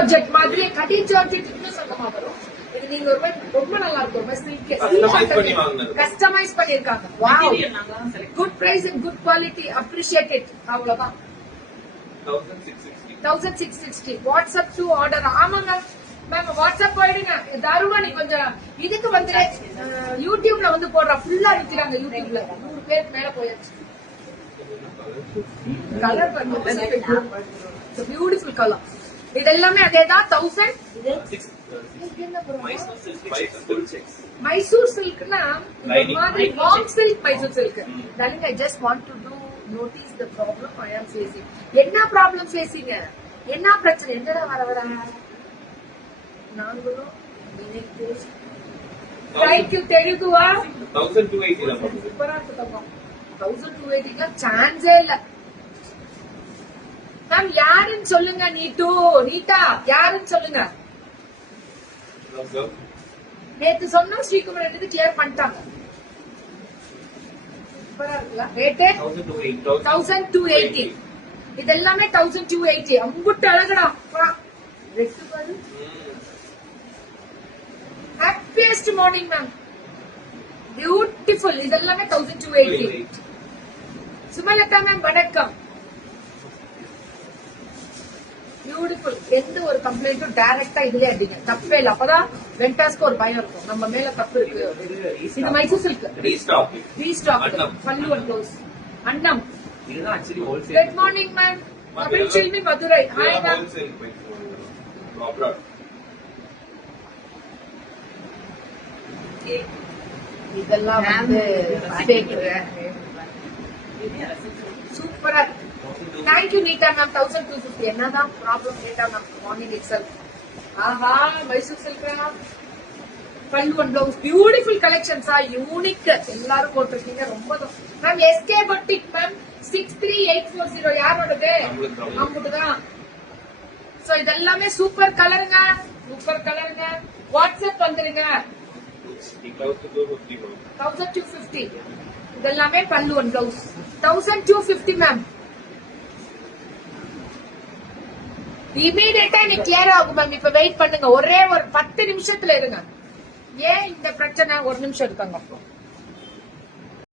Georgette மாதிரியே கடி georgette இன்னும் சொந்தமா வரும். இது நீங்க ரொம்ப நல்லா இருக்கும். கஸ்டமைஸ் பண்ணிருக்காங்க. Wow, good price and good quality, appreciate it. அவ்வளவுதான். 1660. WhatsApp to order. ஆமாங்க மேம், வாட்ஸ்அப் போயிடுங்க. தாருமா நீ கொஞ்சம் இதுக்கு வந்து யூடியூப்ல வந்து போடுற ஃபுல்லா நிக்கிறாங்க. யூடியூப்ல 100 பேருக்கு மேல போயாச்சு. Colour beautiful colour. இது எல்லாமே அதேதான். 1000 மைசூர் சில்க்னா மாதிரி warm silk. Mysore silk. Darling, I just want to to notice the problem I am facing. என்ன ப்ராப்ளம் ஃபேசிங்க? என்ன பிரச்சனை? என்னடா வர நாங்களும் நினைத்து ரைக்கு தெரியுதுவா? 1280 சூப்பரா இருக்கு. 1280 சான்ஸே இல்ல மேம். யாருன்னு சொல்லுங்க. நீட்டா யாருன்னு சொல்லுங்க. நேத்து சொன்ன ஸ்ரீகுமார் எடுத்து கிளியர் பண்ணிட்டாங்க. சூப்பரா இருக்குல்ல? ரேட்டு 1280. இது எல்லாமே 1280. அம்புட்டு அழகுடா. Happiest morning ma'am. பியூட்டிஃபுல். இது எல்லாமே 1280. சுமலதா மேம் வணக்கம். பியூட்டிஃபுல். எந்த ஒரு கம்ப்ளைண்ட்டும் டைரக்டா இதுல அடிங்க. தப்பே இல்ல. அப்பதான் வெண்டாஸ்க்கு ஒரு பயம் இருக்கும், நம்ம மேல தப்பு இருக்கு. இது மைசூர் சில்க் ரீஸ்டாக். பல்லு அண்ட் ப்ளவுஸ். அண்ணம். Good morning ma'am. Tamil Selvi Madurai. Hi ma'am. இதெல்லாம் வந்து சூப்பரா. தேங்க்யூ நீட்டா மேம். 1250. என்னதான் ப்ராப்ளம் நீட்டா மேம்? Morning itself. ஆஹா, மைசூர் சில்க்ரா. பல்லு அண்ட் பிளவுஸ். பியூட்டிஃபுல் கலெக்ஷன்ஸா, யூனிக். எல்லாரும் போட்டிருக்கீங்க. ரொம்ப மேம். SK boutique ma'am. 63840. யாரோடது? அம்புட்டுதான். சோ இதெல்லாமே சூப்பர் கலருங்க. சூப்பர் கலருங்க. வாட்ஸ்அப் வந்துருங்க. 1250. இதெல்லாமே பல்லு அண்ட் பிளவுஸ். 1250 மேம். இமீடியட்டா நீ கிளியர் ஆகும் மேம். இப்ப வெயிட் பண்ணுங்க. ஒரே ஒரு 10 நிமிஷத்துல இருங்க. ஏன் இந்த பிரச்சனை? ஒரு நிமிஷம் இருக்காங்க.